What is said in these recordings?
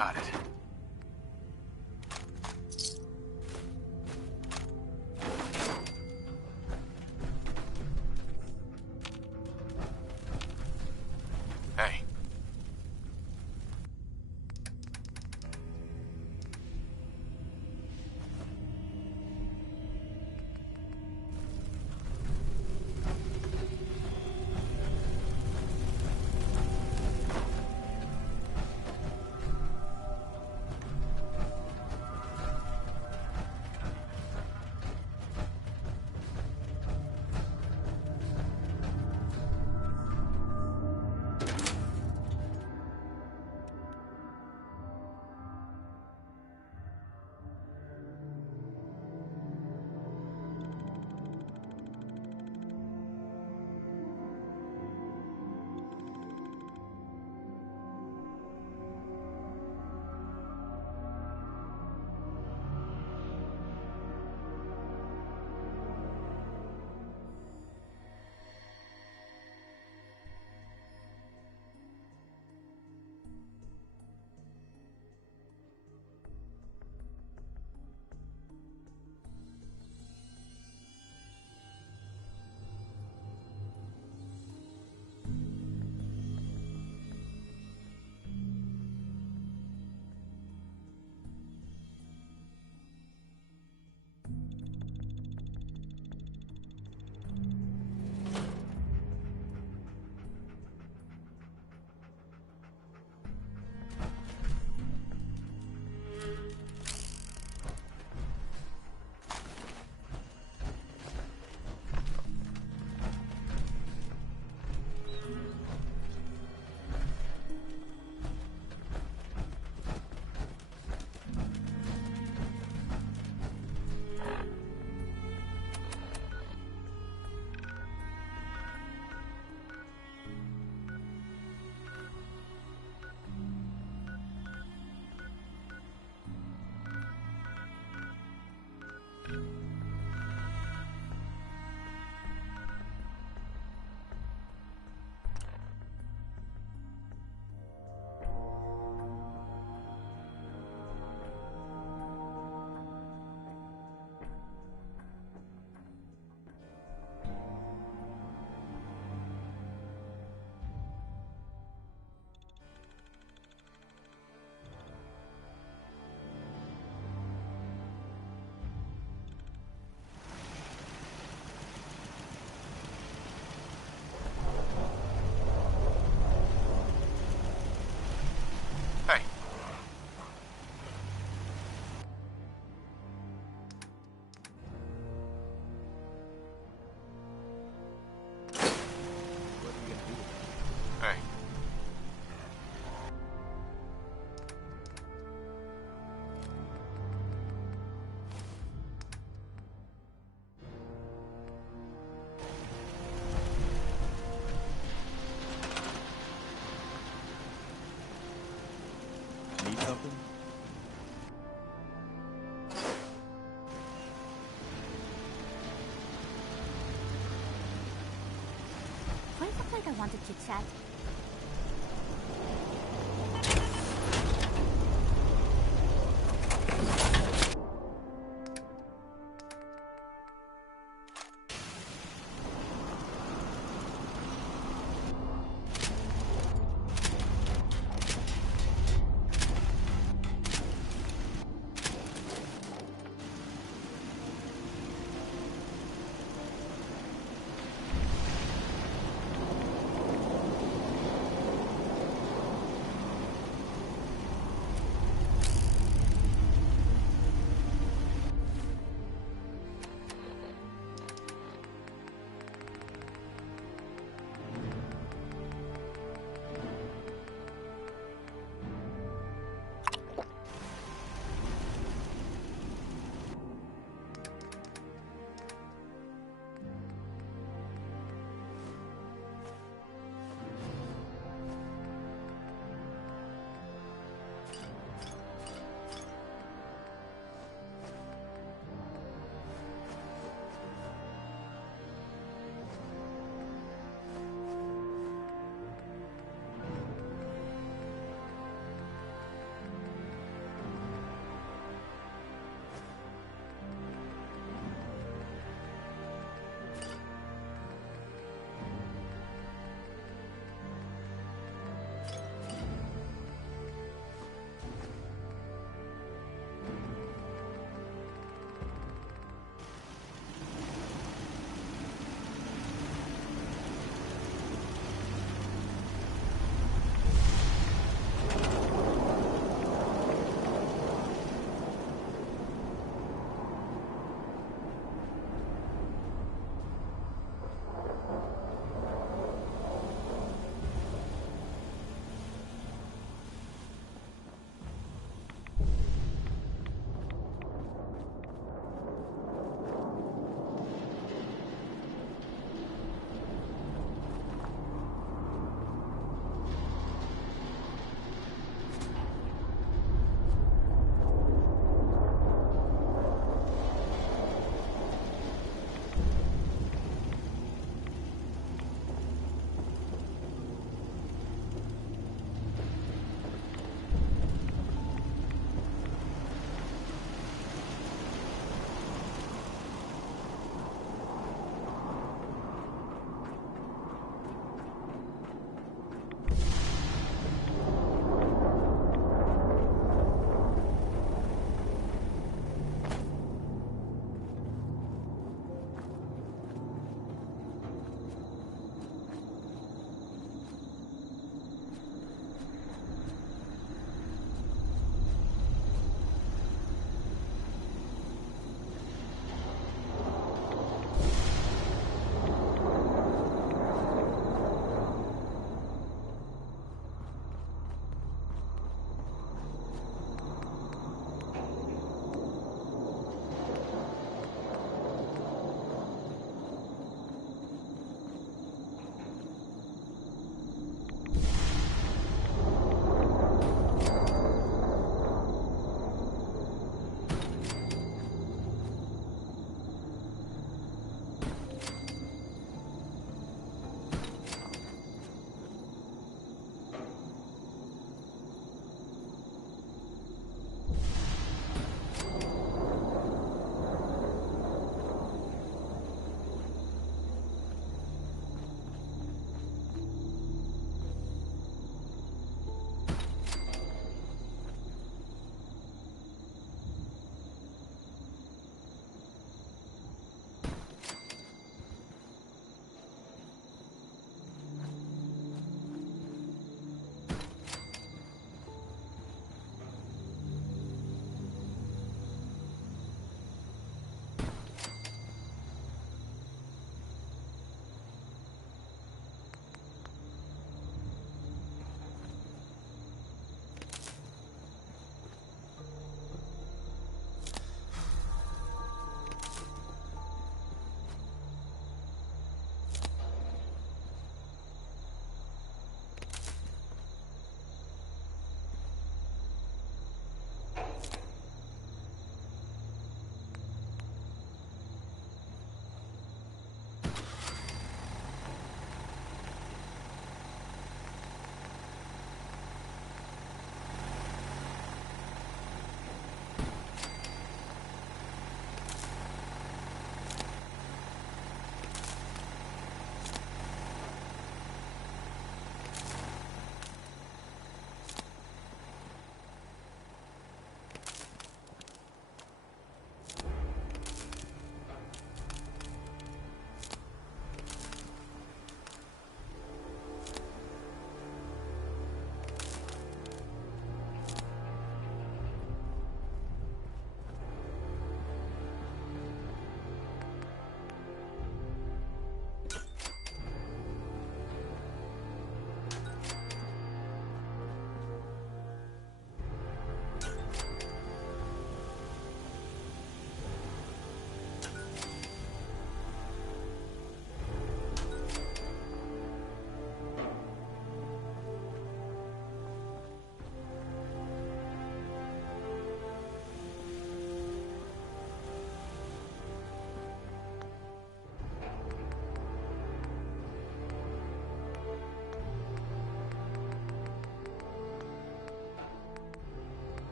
got it. Hey. Hey. Hey. Need something? Why look like I wanted to chat?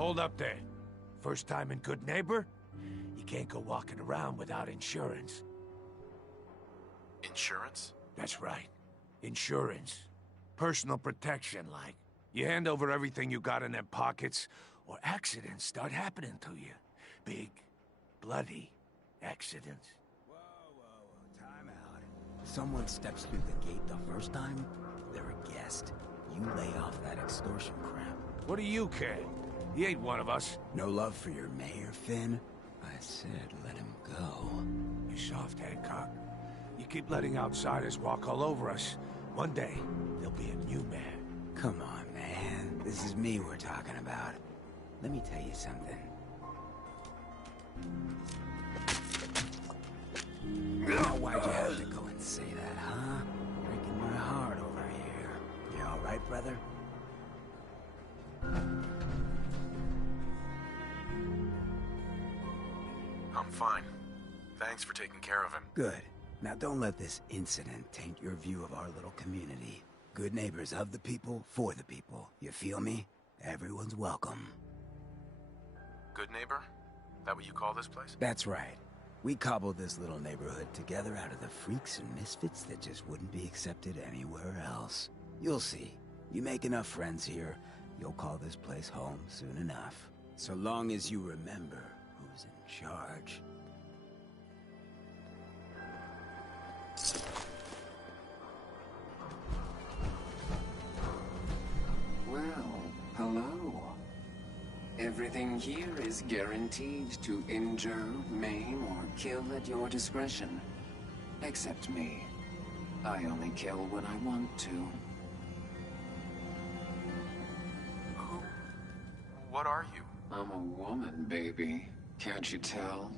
Hold up there. First time in Good Neighbor? You can't go walking around without insurance. Insurance? That's right. Insurance. Personal protection, like. You hand over everything you got in them pockets, or accidents start happening to you. Big, bloody accidents. Whoa, time out. Someone steps through the gate the first time, they're a guest. You lay off that extortion crap. What do you care? He ain't one of us. No love for your mayor, Finn? I said let him go. You soft, Hancock. You keep letting outsiders walk all over us. One day, there'll be a new mayor. Come on, man. This is me we're talking about. Let me tell you something. Now, why'd you have to go and say that, huh? Breaking my heart over here. You all right, brother? I'm fine. Thanks for taking care of him. Good. Now don't let this incident taint your view of our little community. Good neighbors of the people, for the people. You feel me? Everyone's welcome. Good neighbor? That what you call this place? That's right. We cobbled this little neighborhood together out of the freaks and misfits that just wouldn't be accepted anywhere else. You'll see. You make enough friends here, you'll call this place home soon enough. So long as you remember who's in charge. Well, hello. Everything here is guaranteed to injure, maim, or kill at your discretion. Except me. I only kill when I want to. Who? What are you? I'm a woman, baby. Can't you tell?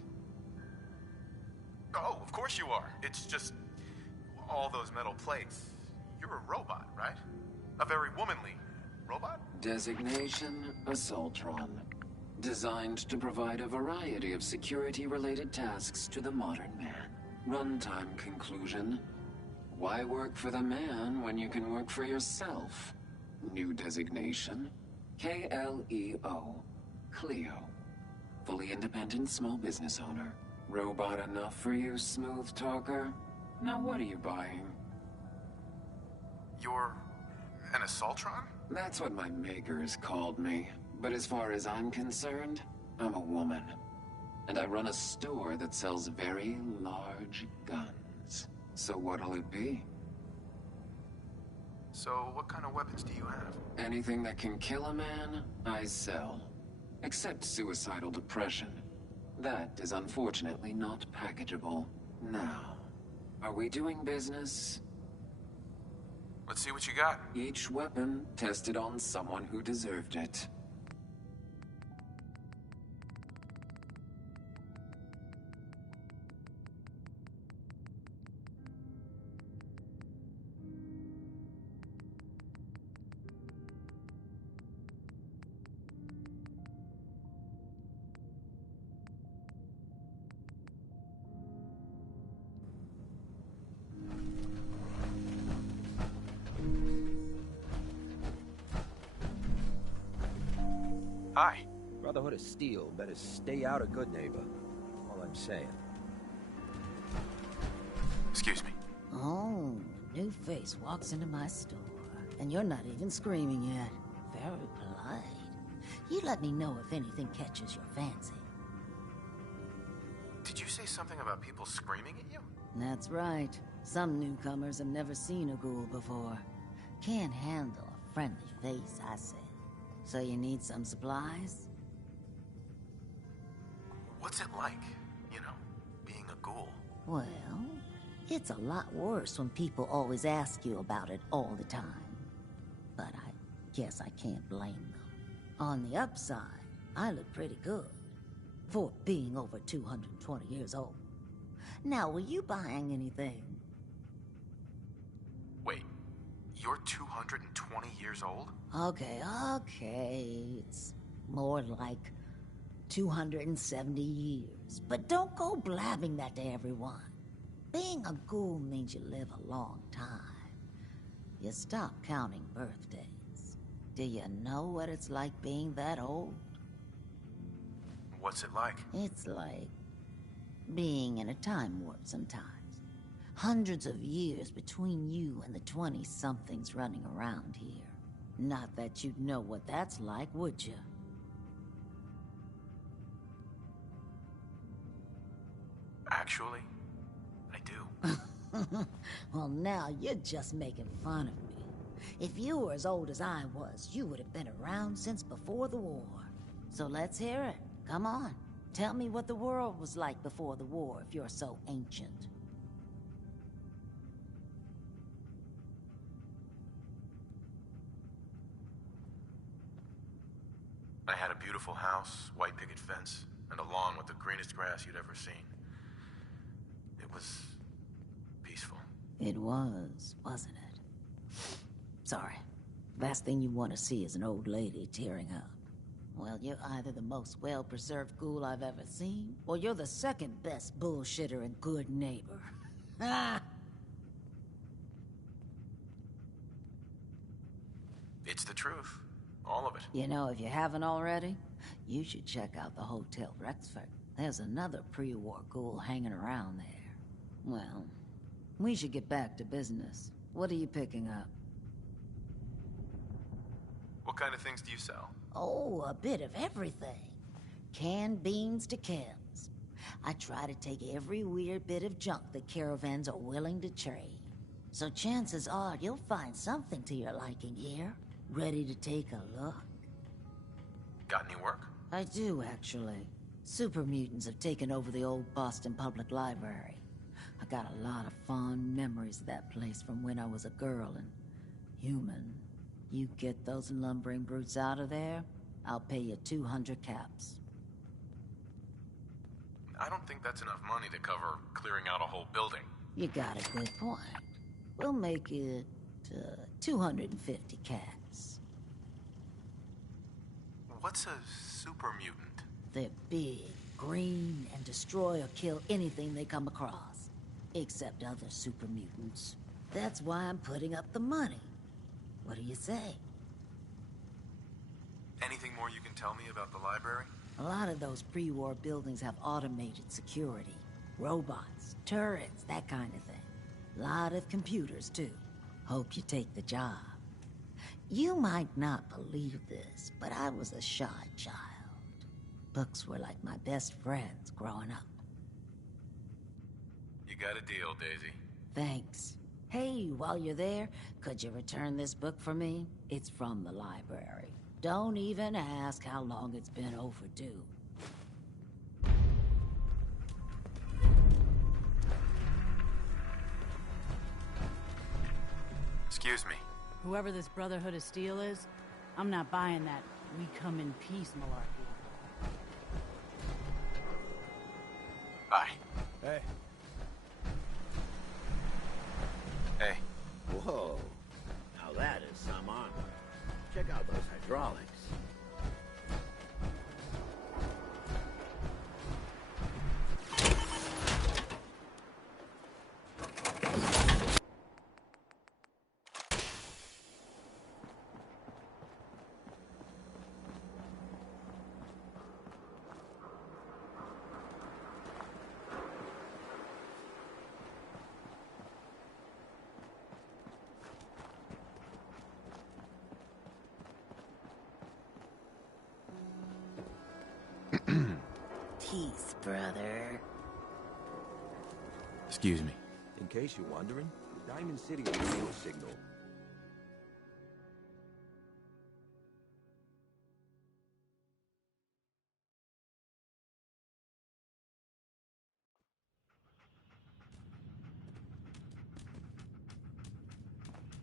Oh, of course you are. It's just... all those metal plates. You're a robot, right? A very womanly robot? Designation, Assaultron. Designed to provide a variety of security-related tasks to the modern man. Runtime conclusion. Why work for the man when you can work for yourself? New designation. KLEO. Cleo. Fully independent small business owner. Robot enough for you, smooth talker? Now what are you buying? You're... an Assaultron? That's what my makers called me. But as far as I'm concerned, I'm a woman. And I run a store that sells very large guns. So what'll it be? So, what kind of weapons do you have? Anything that can kill a man, I sell. Except suicidal depression. That is unfortunately not packageable. Now, are we doing business? Let's see what you got. Each weapon tested on someone who deserved it. Hi. Brotherhood of Steel better stay out of Good Neighbor. All I'm saying. Excuse me. Oh, new face walks into my store, and you're not even screaming yet. Very polite. You let me know if anything catches your fancy. Did you say something about people screaming at you? That's right. Some newcomers have never seen a ghoul before. Can't handle a friendly face, I said. So you need some supplies? What's it like, you know, being a ghoul? Well, it's a lot worse when people always ask you about it all the time. But I guess I can't blame them. On the upside, I look pretty good. For being over 220 years old. Now, were you buying anything? Wait, you're 220 years old? Okay. It's more like 270 years. But don't go blabbing that to everyone. Being a ghoul means you live a long time. You stop counting birthdays. Do you know what it's like being that old? What's it like? It's like being in a time warp sometimes. Hundreds of years between you and the 20-somethings running around here. Not that you'd know what that's like, would you? Actually, I do. Well, now you're just making fun of me. If you were as old as I was, you would have been around since before the war. So let's hear it. Come on. Tell me what the world was like before the war if you're so ancient. I had a beautiful house, white picket fence, and a lawn with the greenest grass you'd ever seen. It was peaceful. It was, wasn't it? Sorry. Last thing you want to see is an old lady tearing up. Well, you're either the most well-preserved ghoul I've ever seen, or you're the second best bullshitter and good neighbor. Ah! It's the truth. All of it. You know, if you haven't already, you should check out the Hotel Rexford. There's another pre-war ghoul hanging around there. Well, we should get back to business. What are you picking up? What kind of things do you sell? Oh, a bit of everything. Canned beans to chems. I try to take every weird bit of junk that caravans are willing to trade. So chances are you'll find something to your liking here. Ready to take a look? Got any work? I do, actually. Super mutants have taken over the old Boston Public Library. I got a lot of fond memories of that place from when I was a girl and human. You get those lumbering brutes out of there, I'll pay you 200 caps. I don't think that's enough money to cover clearing out a whole building. You got a good point. We'll make it 250 caps. What's a super mutant? They're big, green, and destroy or kill anything they come across. Except other super mutants. That's why I'm putting up the money. What do you say? Anything more you can tell me about the library? A lot of those pre-war buildings have automated security. Robots, turrets, that kind of thing. Lot of computers, too. Hope you take the job. You might not believe this, but I was a shy child. Books were like my best friends growing up. You got a deal, Daisy. Thanks. Hey, while you're there, could you return this book for me? It's from the library. Don't even ask how long it's been overdue. Excuse me. Whoever this Brotherhood of Steel is, I'm not buying that we come in peace malarkey. Bye. Hey. Hey. Whoa. Now that is some armor. Check out those hydraulics. Peace, brother. Excuse me. In case you're wondering, Diamond City radio signal.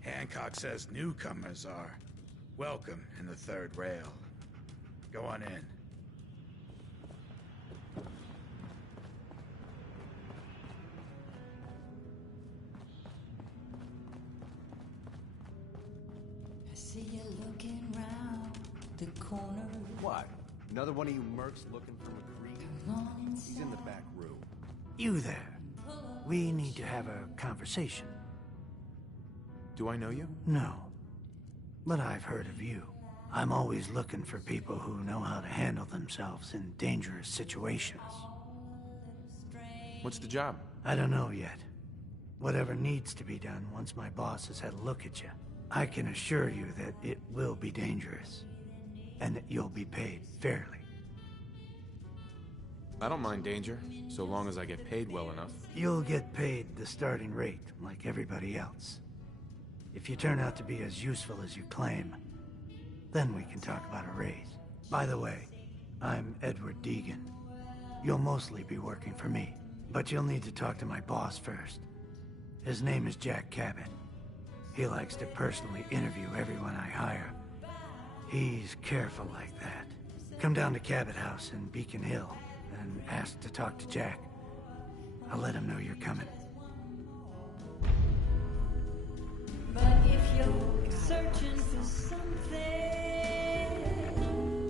Hancock says newcomers are welcome in the third rail. Go on in. I see you looking round the corner. What? Another one of you mercs looking for McCree? He's in the back room. You there. We need to have a conversation. Do I know you? No. But I've heard of you. I'm always looking for people who know how to handle themselves in dangerous situations. What's the job? I don't know yet. Whatever needs to be done once my boss has had a look at you. I can assure you that it will be dangerous, and that you'll be paid fairly. I don't mind danger, so long as I get paid well enough. You'll get paid the starting rate, like everybody else. If you turn out to be as useful as you claim, then we can talk about a raise. By the way, I'm Edward Deegan. You'll mostly be working for me, but you'll need to talk to my boss first. His name is Jack Cabot. He likes to personally interview everyone I hire. He's careful like that. Come down to Cabot House in Beacon Hill and ask to talk to Jack. I'll let him know you're coming. But if you're searching for something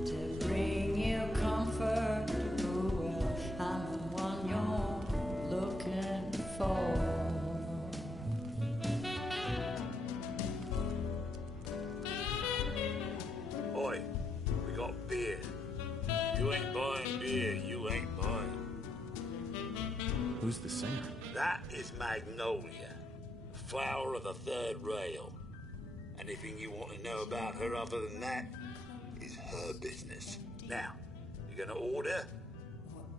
to bring you comfort, oh well, I'm the one you're looking for. Oi, we got beer. You ain't buying beer, you ain't buying. Who's the singer? That is Magnolia, flower of the third rail. Anything you want to know about her other than that is her business. Now, you gonna order?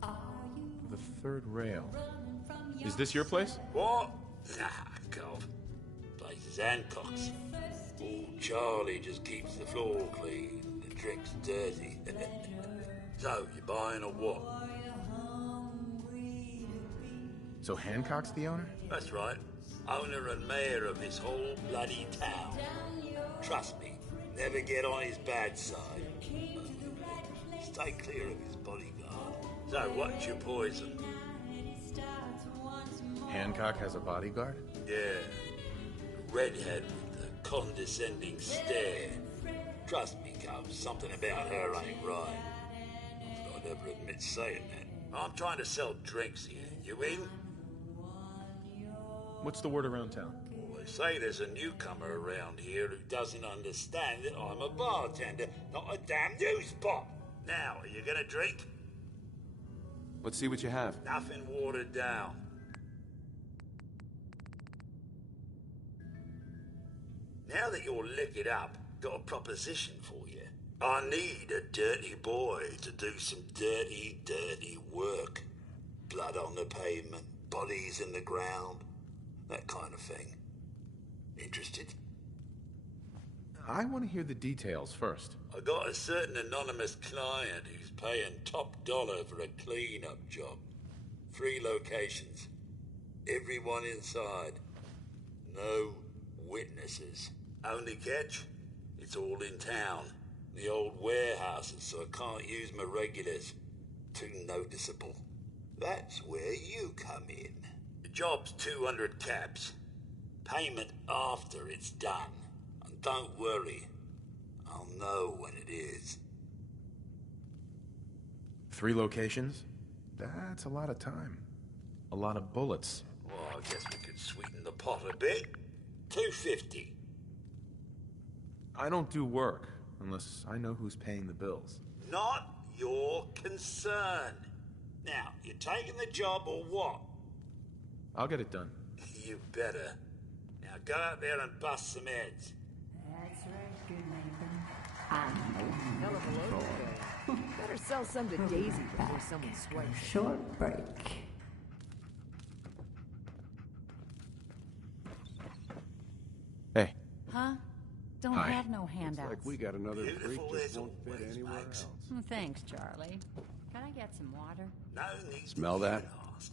The third rail. Is this your place? What? Nah, God. Place is Hancock's. Old Charlie just keeps the floor clean, the drinks dirty. So, you buying or what? So Hancock's the owner? That's right. Owner and mayor of this whole bloody town. Trust me, never get on his bad side. Stay clear of his bodyguard. So, what's your poison? Hancock has a bodyguard? Yeah. Redhead with the condescending stare. Trust me, Cub, something about her ain't right. Not that I'd ever admit saying that. I'm trying to sell drinks here. You in? What's the word around town? Well, they say there's a newcomer around here who doesn't understand that I'm a bartender, not a damn news pop. Now, are you gonna drink? Let's see what you have. Nothing watered down. Now that you're liquored up, got a proposition for you. I need a dirty boy to do some dirty, dirty work. Blood on the pavement, bodies in the ground, that kind of thing. Interested? I want to hear the details first. I got a certain anonymous client who's paying top dollar for a clean-up job. 3 locations. Everyone inside. No witnesses. Only catch? It's all in town. The old warehouses, so I can't use my regulars. Too noticeable. That's where you come in. The job's 200 caps. Payment after it's done. And don't worry, I'll know when it is. 3 locations? That's a lot of time. A lot of bullets. Well, I guess we could sweeten the pot a bit. 250. I don't do work unless I know who's paying the bills. Not your concern. Now, you taking the job or what? I'll get it done. You better. Now go out there and bust some heads. That's right, good neighbor. Hell of a load today. Better sell some to Daisy before someone swipes. Short break. Hey. Huh? Don't Hi. have no handouts. Like we got another Beautiful freak just as won't fit always, anywhere Max. else. Thanks, Charlie. Can I get some water? No need Smell to that? even ask.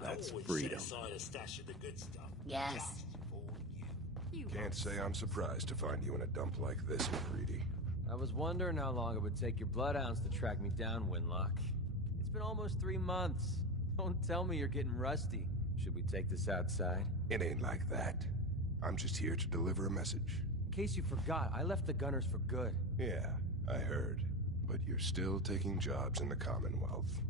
That's Always freedom. set aside a stash of the good stuff. Yes. Just for you. Can't say I'm surprised to find you in a dump like this, McCready. I was wondering how long it would take your bloodhounds to track me down, Winlock. It's been almost 3 months. Don't tell me you're getting rusty. Should we take this outside? It ain't like that. I'm just here to deliver a message. In case you forgot, I left the Gunners for good. Yeah, I heard. But you're still taking jobs in the Commonwealth.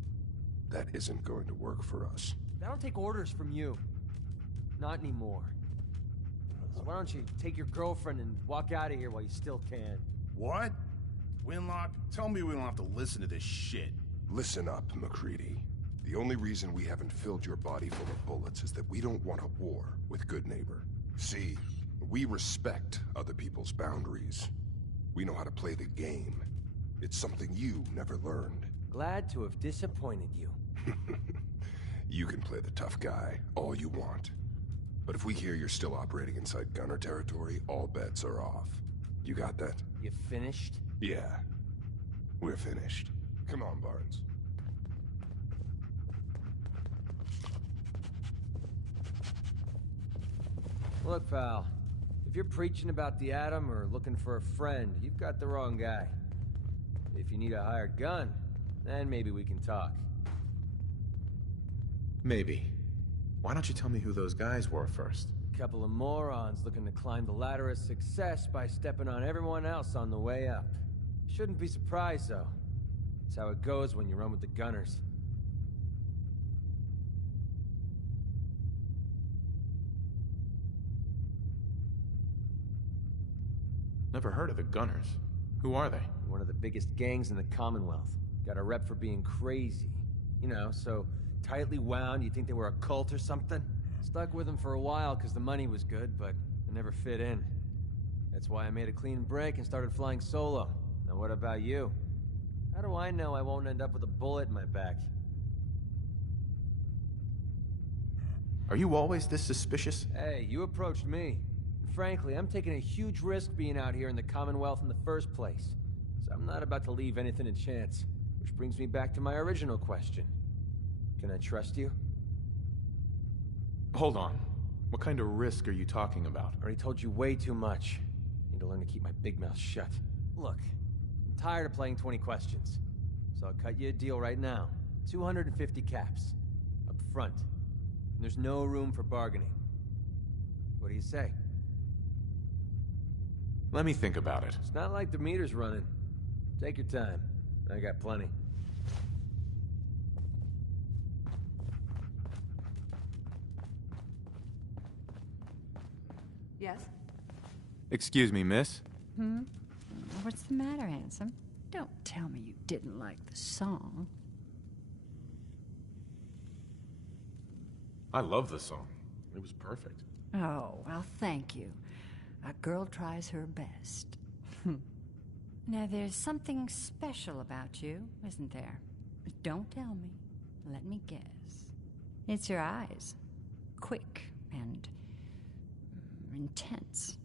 That isn't going to work for us. I don't take orders from you. Not anymore. So why don't you take your girlfriend and walk out of here while you still can? What? Winlock, tell me we don't have to listen to this shit. Listen up, MacReady. The only reason we haven't filled your body full of bullets is that we don't want a war with Good Neighbor. See, we respect other people's boundaries. We know how to play the game. It's something you never learned. Glad to have disappointed you. You can play the tough guy all you want. But if we hear you're still operating inside Gunner territory, all bets are off. You got that? You finished? Yeah. We're finished. Come on, Barnes. Look, pal. If you're preaching about the Atom or looking for a friend, you've got the wrong guy. If you need a hired gun, then maybe we can talk. Maybe. Why don't you tell me who those guys were first? A couple of morons looking to climb the ladder of success by stepping on everyone else on the way up. Shouldn't be surprised, though. It's how it goes when you run with the Gunners. Never heard of the Gunners. Who are they? One of the biggest gangs in the Commonwealth. Got a rep for being crazy. You know, so tightly wound you'd think they were a cult or something. Stuck with them for a while because the money was good, but it never fit in. That's why I made a clean break and started flying solo. Now what about you? How do I know I won't end up with a bullet in my back? Are you always this suspicious? Hey, you approached me. And frankly, I'm taking a huge risk being out here in the Commonwealth in the first place. So I'm not about to leave anything to chance. Which brings me back to my original question. Can I trust you? Hold on. What kind of risk are you talking about? I already told you way too much. Need to learn to keep my big mouth shut. Look, I'm tired of playing 20 questions. So I'll cut you a deal right now. 250 caps. Up front. And there's no room for bargaining. What do you say? Let me think about it. It's not like the meter's running. Take your time. I got plenty. Yes? Excuse me, miss? What's the matter, handsome? Don't tell me you didn't like the song. I love the song. It was perfect. Oh, well, thank you. A girl tries her best. Now, there's something special about you, isn't there? Don't tell me. Let me guess. It's your eyes. Quick and intense.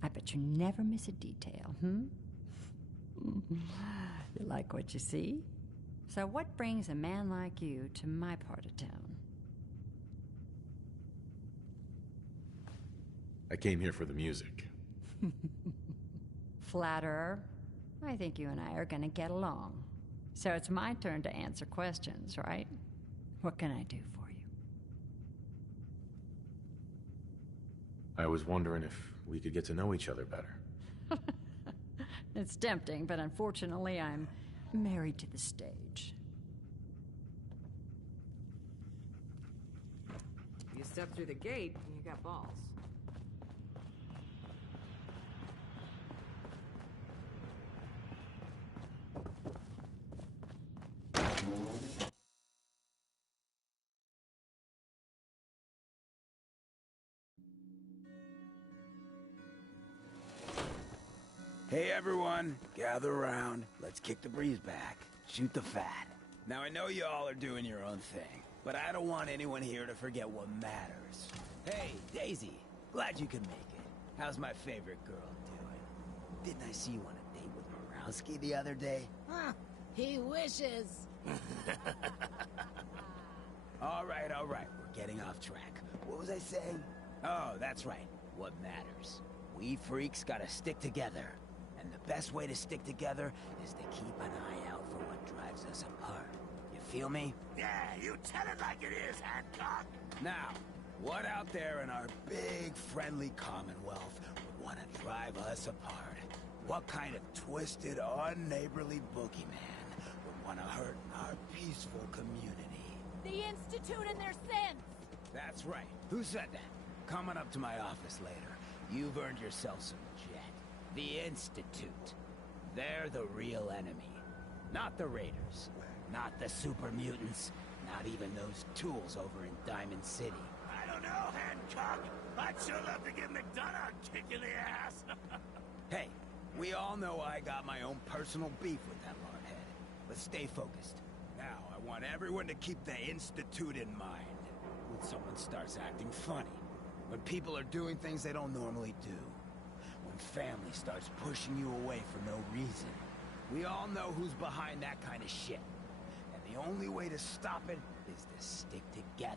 I bet you never miss a detail, You like what you see? So what brings a man like you to my part of town? I came here for the music. Flatterer. I think you and I are gonna get along. So it's my turn to answer questions, right? What can I do for you? I was wondering if we could get to know each other better. It's tempting, but unfortunately I'm married to the stage. You step through the gate and you got balls. Hey everyone, gather around. Let's kick the breeze back. Shoot the fat. Now I know you all are doing your own thing, but I don't want anyone here to forget what matters. Hey, Daisy, glad you could make it. How's my favorite girl doing? Didn't I see you on a date with Morowski the other day? Huh, he wishes. All right, we're getting off track. What was I saying? Oh, that's right. What matters. We freaks gotta stick together. And the best way to stick together is to keep an eye out for what drives us apart. You feel me? Yeah, you tell it like it is, Hancock. Now, what out there in our big, friendly Commonwealth would want to drive us apart? What kind of twisted, unneighborly boogeyman would want to hurt our peaceful community? The Institute and their sins! That's right. Who said that? Coming up to my office later. You've earned yourself some jet. The Institute. They're the real enemy. Not the Raiders. Not the super mutants. Not even those tools over in Diamond City. I don't know, Hancock. I'd sure love to give McDonough a kick in the ass. Hey, we all know I got my own personal beef with that lardhead. But stay focused. Now, I want everyone to keep the Institute in mind. When someone starts acting funny. When people are doing things they don't normally do. When family starts pushing you away for no reason. We all know who's behind that kind of shit. And the only way to stop it is to stick together.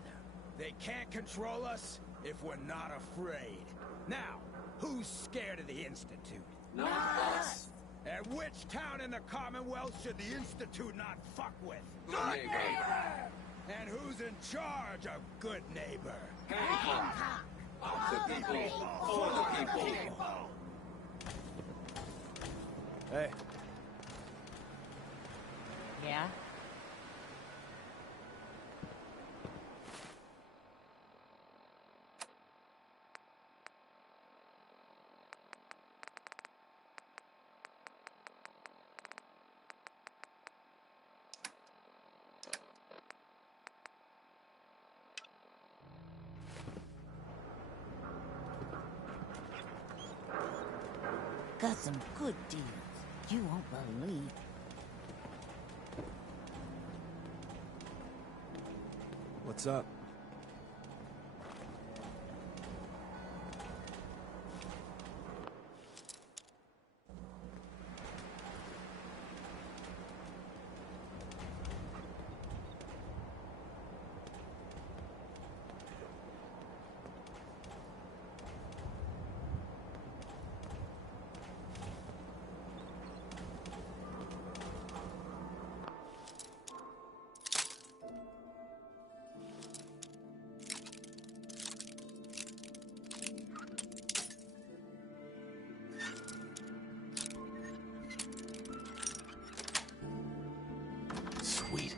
They can't control us if we're not afraid. Now, who's scared of the Institute? Not us. And which town in the Commonwealth should the Institute not fuck with? Good Neighbor! And who's in charge of Good Neighbor? Hancock! Of the people, for the people! Hey. Yeah? Got some good deals. You won't believe. What's up? Sweet.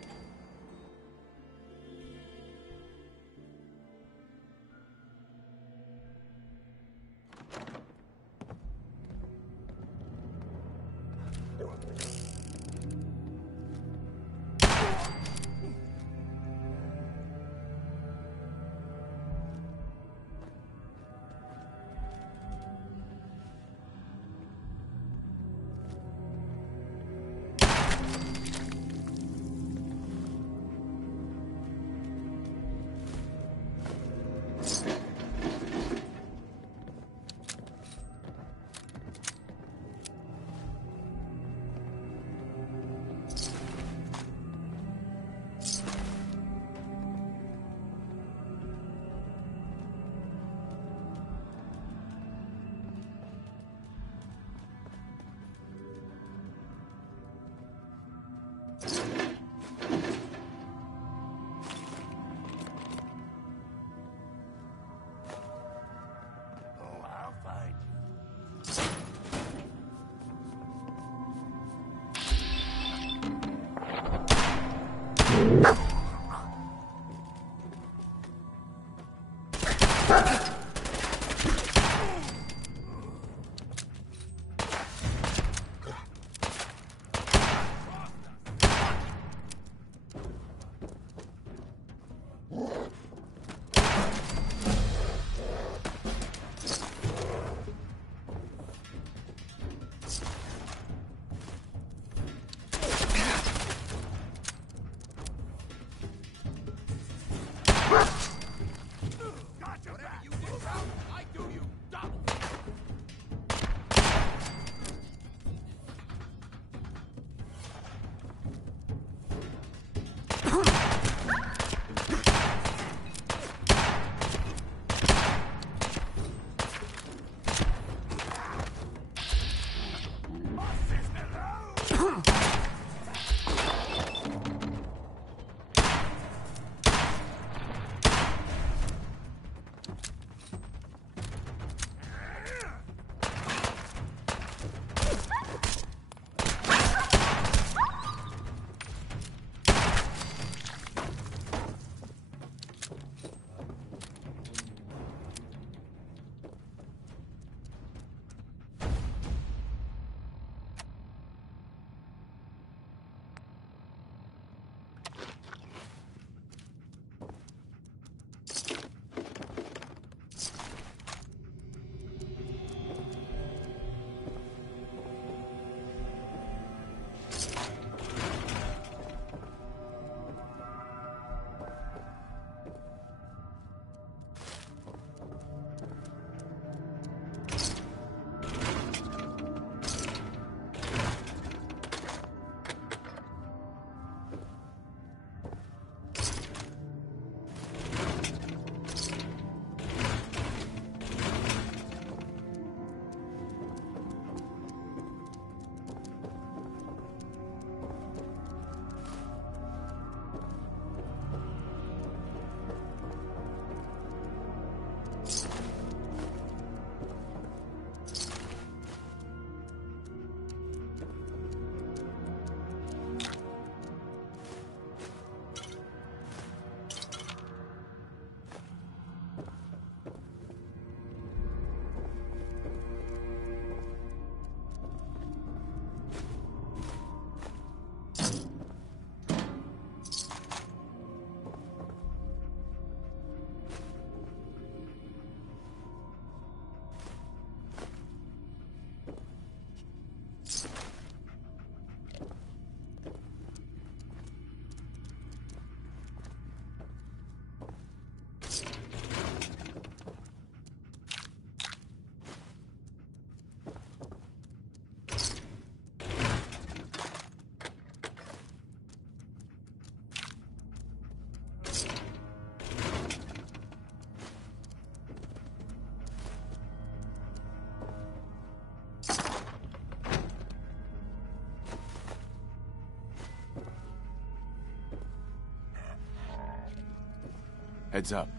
Heads up.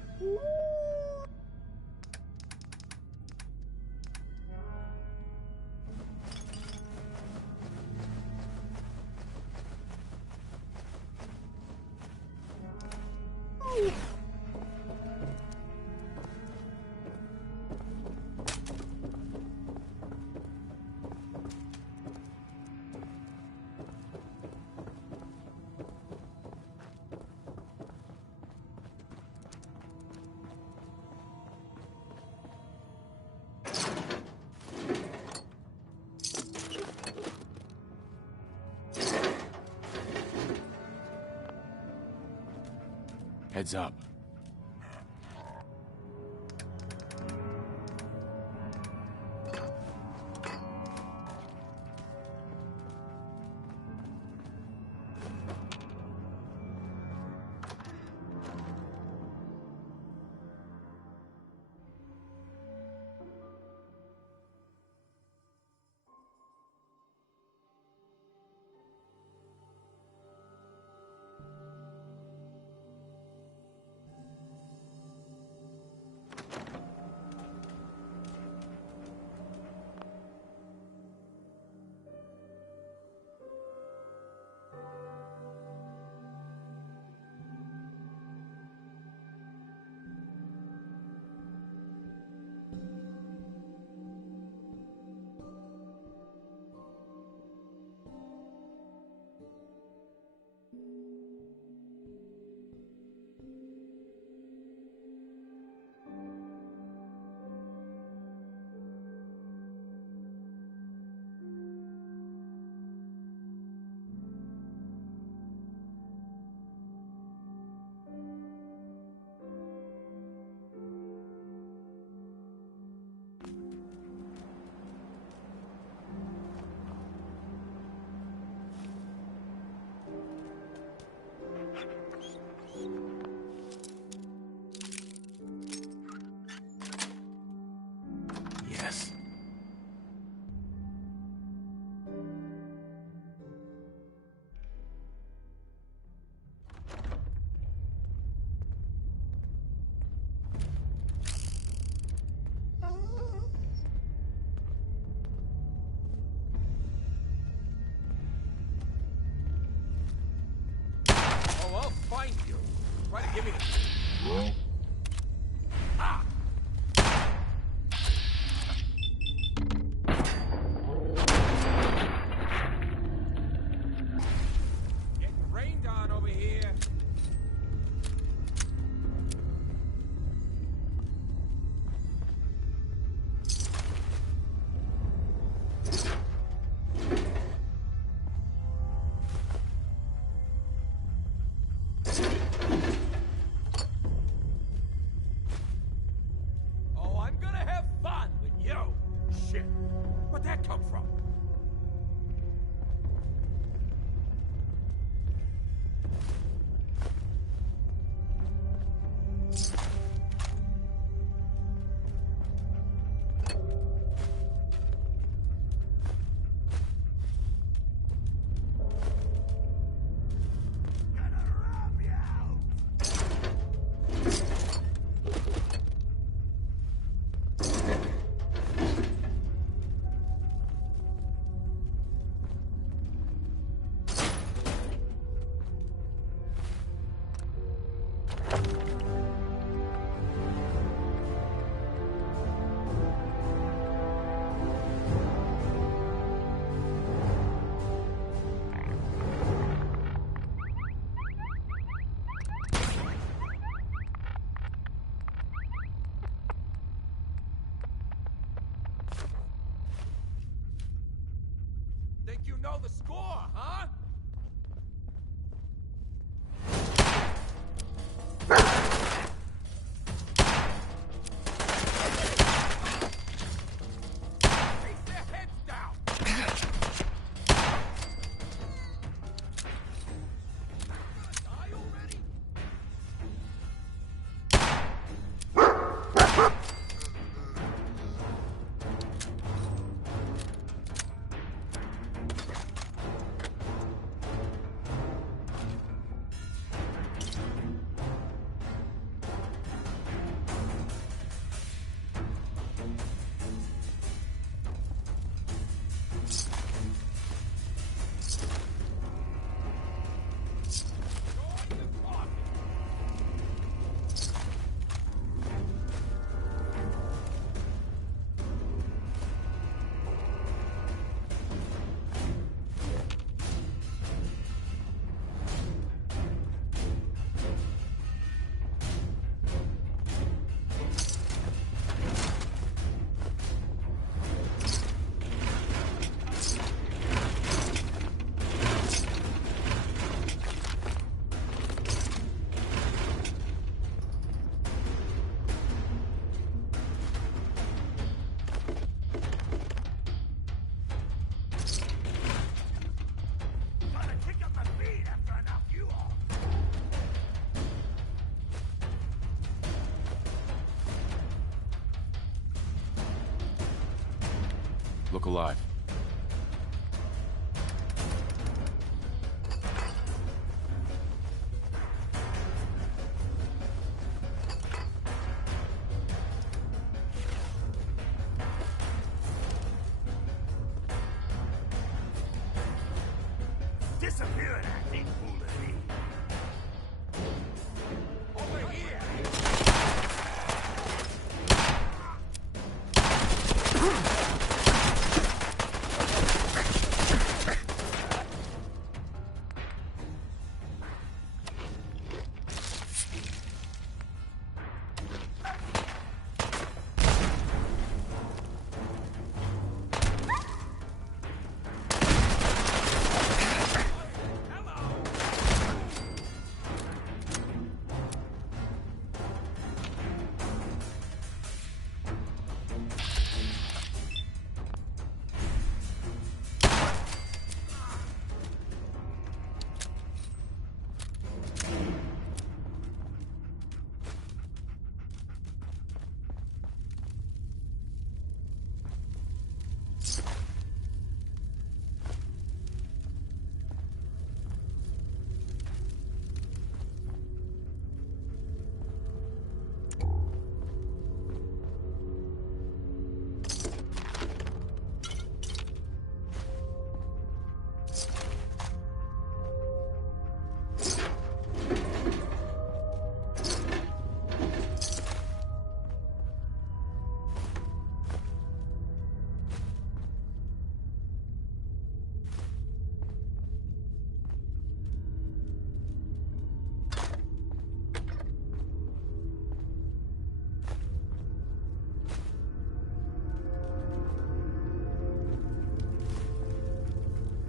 Heads up. Look alive. Disappear and acting foolish. Over here!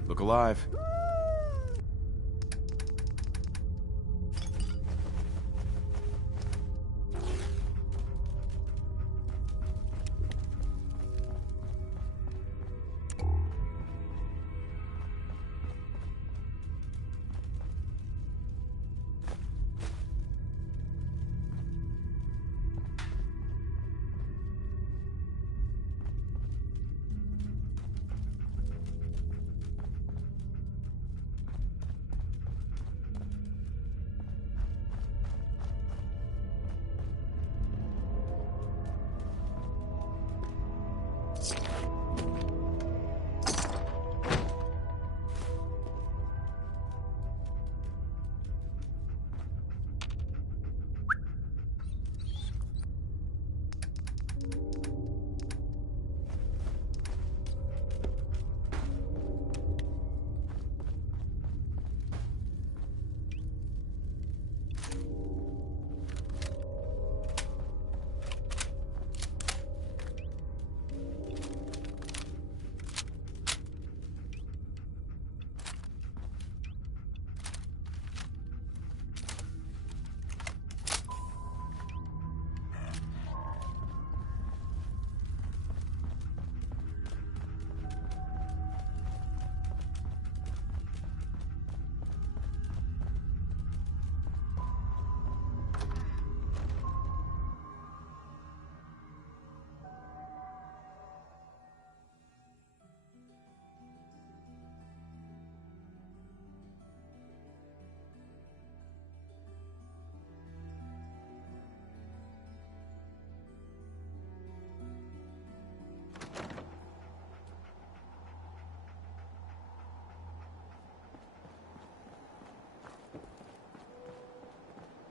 Look alive.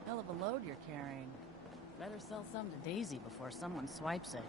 Hell of a load you're carrying. Better sell some to Daisy before someone swipes it.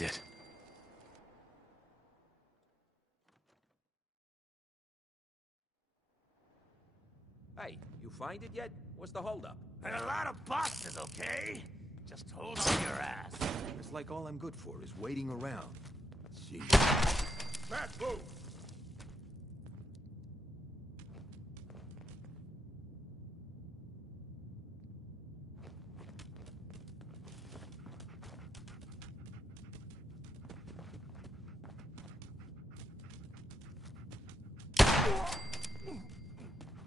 That's it. Hey, you find it yet? What's the holdup? And a lot of boxes, okay? Just hold on your ass. It's like all I'm good for is waiting around. See. Matt, move!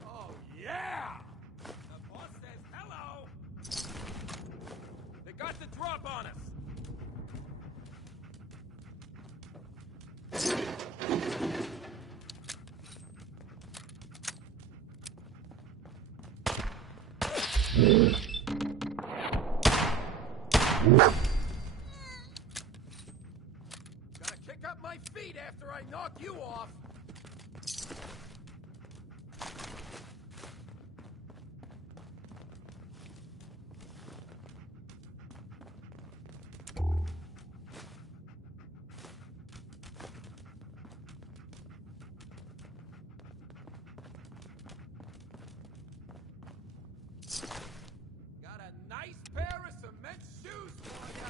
Oh, yeah! The boss says hello! They got the drop on us! Gotta kick up my feet after I knock you off! Got a nice pair of cement shoes for ya!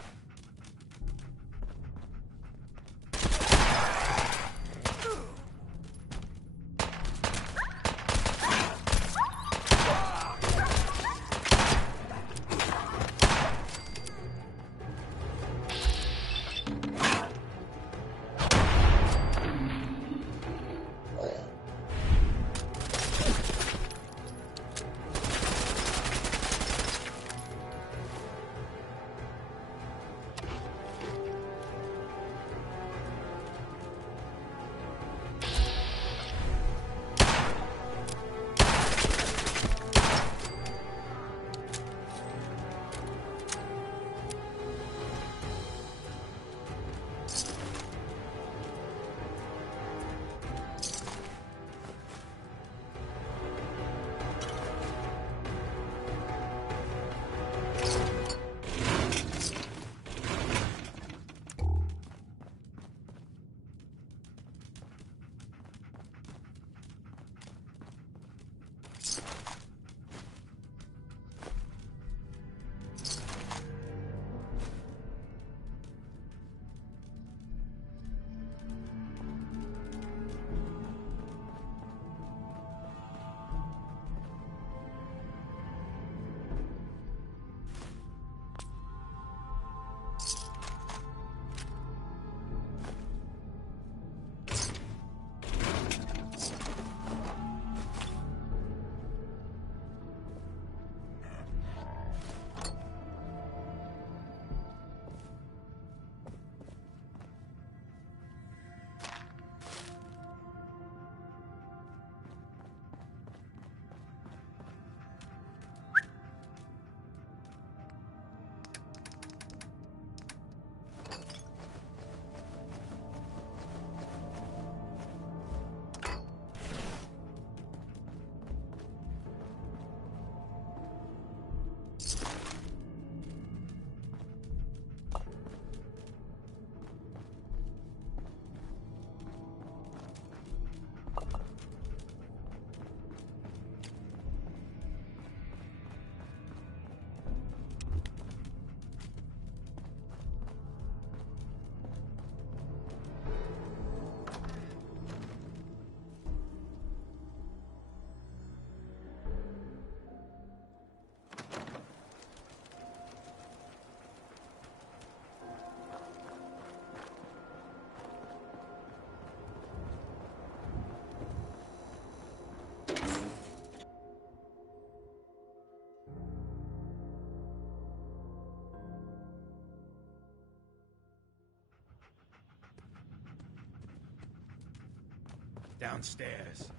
Downstairs.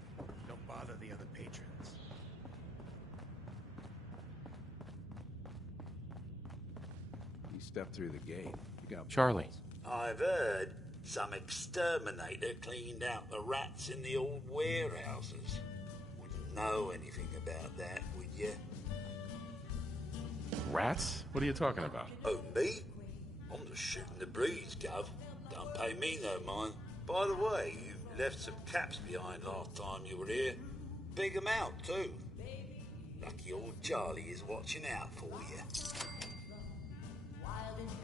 Don't bother the other patrons. You stepped through the gate. You got Charlie. I've heard some exterminator cleaned out the rats in the old warehouses. Wouldn't know anything about that, would you? Rats? What are you talking about? Oh, me? I'm Just shooting the breeze, Gov. Don't pay me no mind. By the way, you left some caps behind last time you were here. Big amount, too. Lucky old Charlie is watching out for you.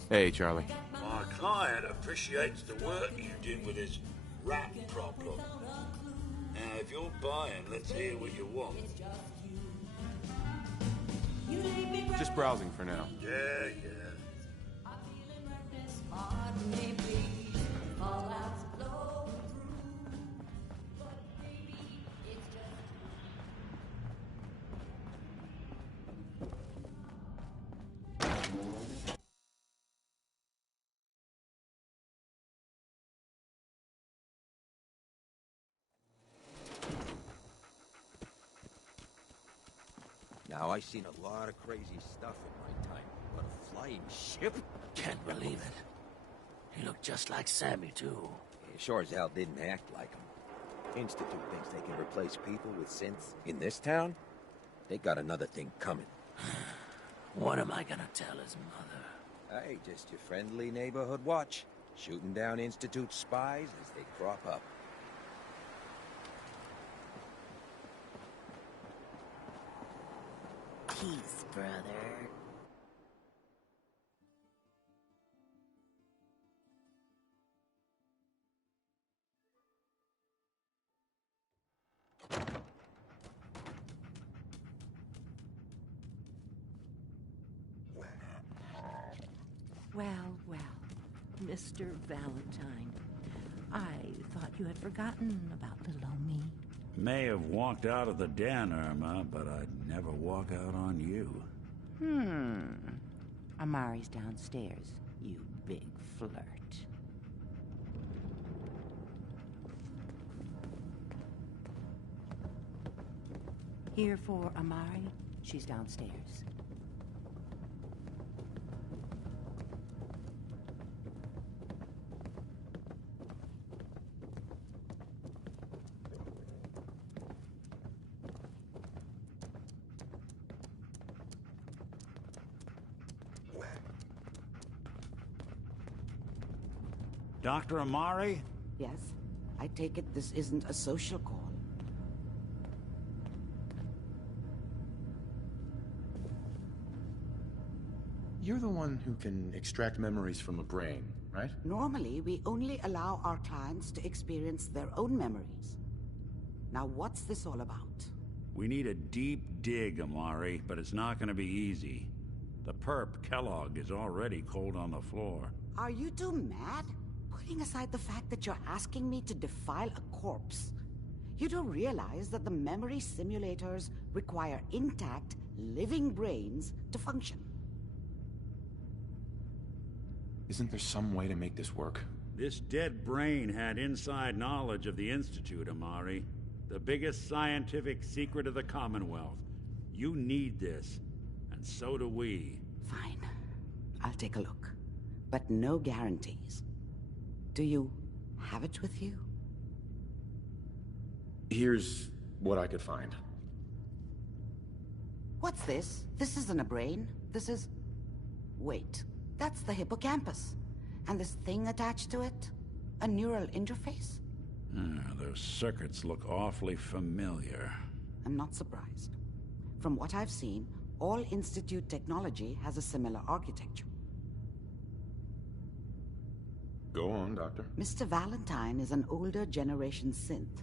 Hey, Charlie. My client appreciates the work you did with his rat problem. Now, if you're buying, let's hear what you want. Just browsing for now. Yeah. Now, I've seen a lot of crazy stuff in my time, but a flying ship? Can't believe it. He looked just like Sammy, too. He sure as hell didn't act like him. Institute thinks they can replace people with synths. In this town, they got another thing coming. What am I gonna tell his mother? Hey, just your friendly neighborhood watch. Shooting down Institute spies as they crop up. Peace, brother. Well, Mr. Valentine. I thought you had forgotten about little old me. May have walked out of the den, Irma, but I'd never walk out on you. Amari's downstairs, you big flirt. Here for Amari? She's downstairs. Dr. Amari? Yes? I take it this isn't a social call. You're the one who can extract memories from a brain, right? Normally, we only allow our clients to experience their own memories. Now, what's this all about? We need a deep dig, Amari, but it's not gonna be easy. The perp, Kellogg, is already cold on the floor. Are you two mad? Putting aside the fact that you're asking me to defile a corpse, you don't realize that the memory simulators require intact, living brains to function. Isn't there some way to make this work? This dead brain had inside knowledge of the Institute, Amari. The biggest scientific secret of the Commonwealth. You need this, and so do we. Fine. I'll take a look. But no guarantees. Do you have it with you? Here's what I could find. What's this? This isn't a brain. This is... Wait. That's the hippocampus. And this thing attached to it? A neural interface? Those circuits look awfully familiar. I'm not surprised. From what I've seen, all Institute technology has a similar architecture. Go on, Doctor. Mr. Valentine is an older generation synth.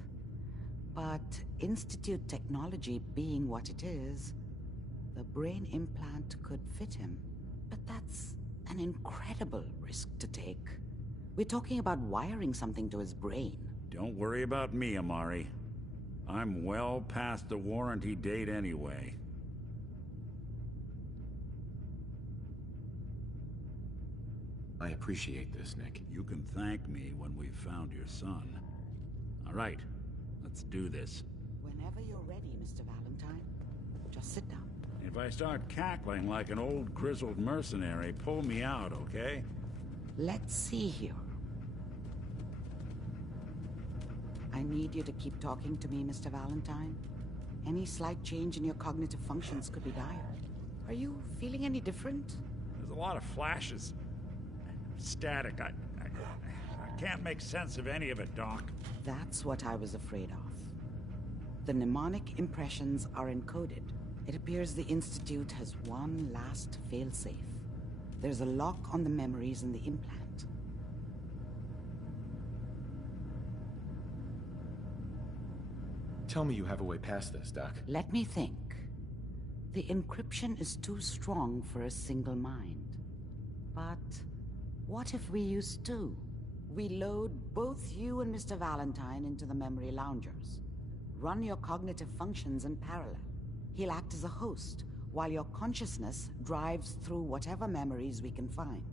But Institute technology being what it is, the brain implant could fit him. But that's an incredible risk to take. We're talking about wiring something to his brain. Don't worry about me, Amari. I'm well past the warranty date anyway. I appreciate this, Nick. You can thank me when we've found your son. All right, let's do this. Whenever you're ready, Mr. Valentine. Just sit down. If I start cackling like an old grizzled mercenary, pull me out, okay? Let's see here. I need you to keep talking to me, Mr. Valentine. Any slight change in your cognitive functions could be dire. Are you feeling any different? There's a lot of flashes. static. I can't make sense of any of it, Doc. That's what I was afraid of. The mnemonic impressions are encoded. It appears the Institute has one last failsafe. There's a lock on the memories in the implant. Tell me you have a way past this, Doc. Let me think. The encryption is too strong for a single mind. But what if we use two? We load both you and Mr. Valentine into the memory loungers. Run your cognitive functions in parallel. He'll act as a host, while your consciousness drives through whatever memories we can find.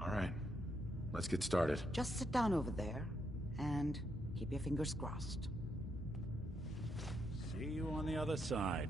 All right. Let's get started. Just sit down over there, and keep your fingers crossed. See you on the other side.